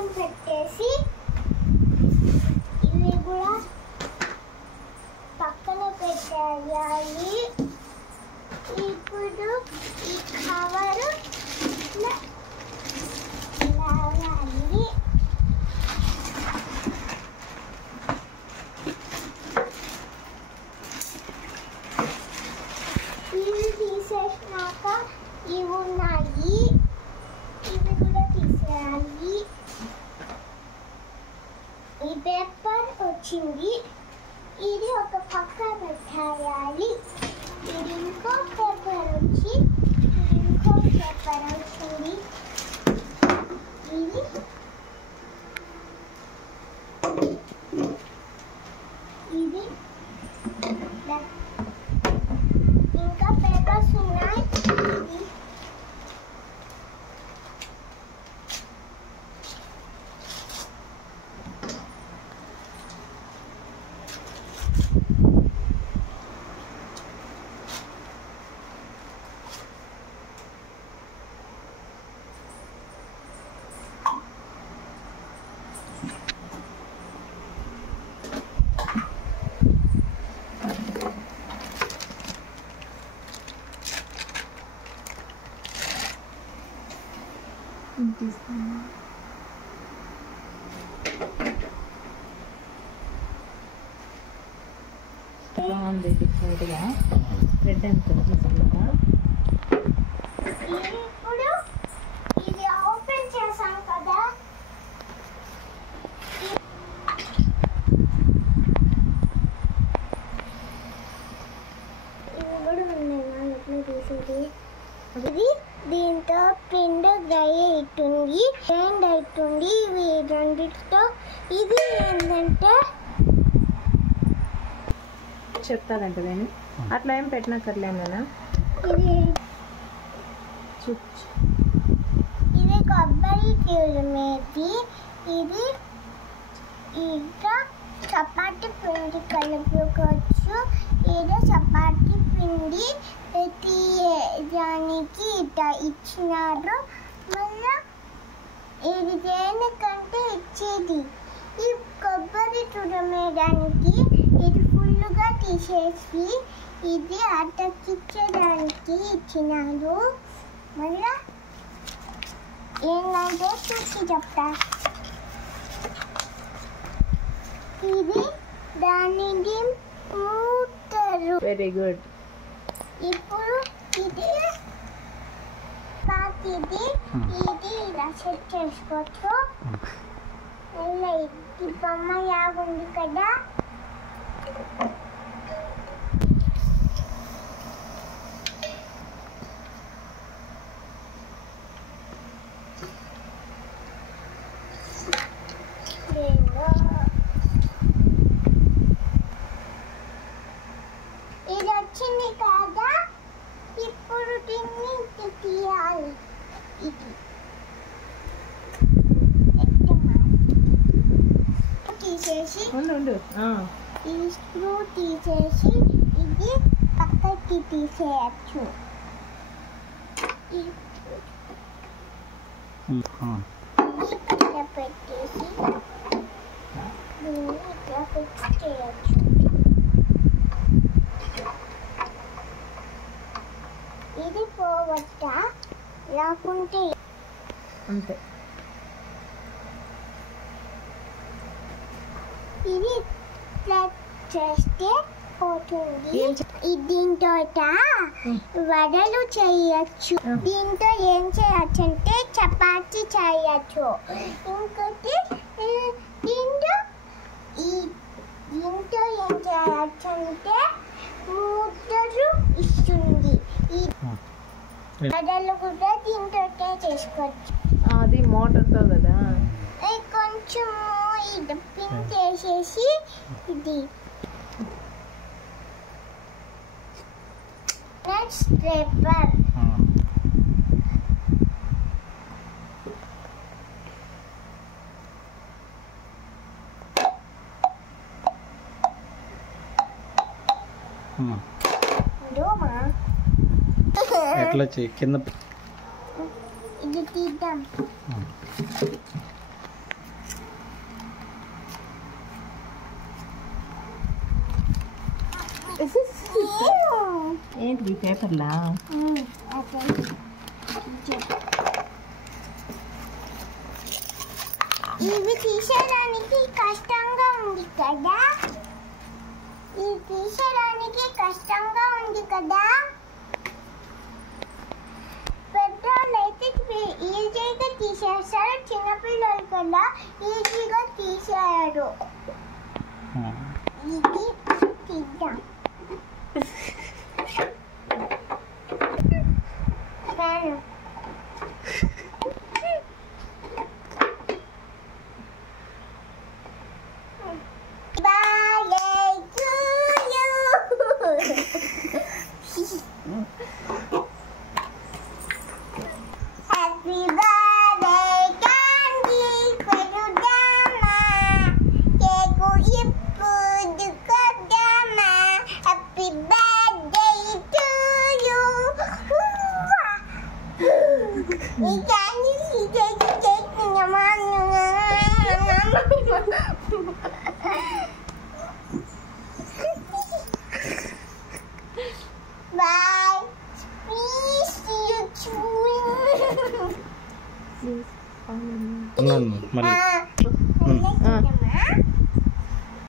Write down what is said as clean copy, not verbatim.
మొత్తం పెట్టేసి ఇవి కూడా పక్కన పెట్టేయాలి. ఇప్పుడు ఈ కవరు లాగాలి. ఇవి తీసేసినాక ఇవి ఉన్నాయి, ఇవి కూడా తీసేయాలి. ఈ పేపర్ వచ్చింది, ఇది ఒక పక్క పెట్టేయాలి. ఇది ఇంకో పేపర్ వచ్చి ఇంకో పేపర్ వచ్చింది. ఇది ఇది ఇంకా పేపర్స్ ఉన్నాయి. ఇది బాగుంది డిఫరెంట్గా. రెడ్ అనుకుని తీసుకున్నారా? ఇప్పుడు ఇది ఓపెన్ చేసాం కదా, ఇవి కూడా ఉన్నాయి ఎట్లా తీసేది. ఇది దీంతో పిండి డ్రై అవుతుంది, గ్రైండ్ అవుతుంది. ఇవి రెండిటితో ఇది ఏంటంటే చెప్తానంట నేను అట్లా ఏం పెట్టినక్కర్లేమేనా. ఇది ఇది కొబ్బరి తురిమేది. ఇది ఇంకా చపాతి పిండి కలుపుకోవచ్చు. ఇది చపాతి పిండి తీయడానికి ఇట్లా ఇచ్చినారు. మళ్ళీ ఇది దేనికంటే ఇచ్చేది ఈ కొబ్బరి తురిమేయడానికి ఇది ఫుల్గా తీసేసి ఇది అటకిచ్చడానికి ఇచ్చినారు. మళ్ళా ఏంటంటే చూసి చెప్తా. ఇది దానికి మూతారు. Very good. ఇప్పుడు ఇది ఇది ఇది ఇలా సెట్ చేసుకోవచ్చు. మళ్ళీ ఈ బొమ్మ లాగుంది కదా, ఇది వచ్చింది కదా. ఇప్పుడు దీన్ని తీయాలి. ఇది తీసేసి ఈ స్క్రూ తీసేసి ఇది పక్కకి తీసేయచ్చు. ఇట్లా పెట్టేసి దీన్ని ఇట్లా ఫిక్స్ చేయొచ్చు. ఇది పోవచ్చా లేకుంటే అంతే. ఇది ఇట్లా చేస్తే పోతుంది. దీంతో వడలు చేయొచ్చు. దీంతో ఏం చేయొచ్చు అంటే చపాతీ చేయొచ్చు. ఇంకోటి దీంతో ఏం చేయొచ్చు అంటే ముద్దలు ఇస్తుంది. ఈ వడలు కూడా దీంతో చేసుకోవచ్చు. అది మోటార్తో కదా. కొంచెం ఇది పిన్ చేసేసి ఇది నెక్స్ట్ పేపర్ ఎట్లా చెయ్యి కింద ఇది తీద్దాం. ఏంటి పేపర్లా? ఇవి తీసేయడానికి కష్టంగా ఉంది కదా, ఇవి తీసేయడానికి కష్టంగా ఉంది కదా. పెద్దవాళ్ళు అయితే ఈజీగా తీసేస్తారు, చిన్నపిల్లలు కదా ఈజీగా తీసేయరు. ఇది తీద్దాం. Bye. Please see you chewing. మరి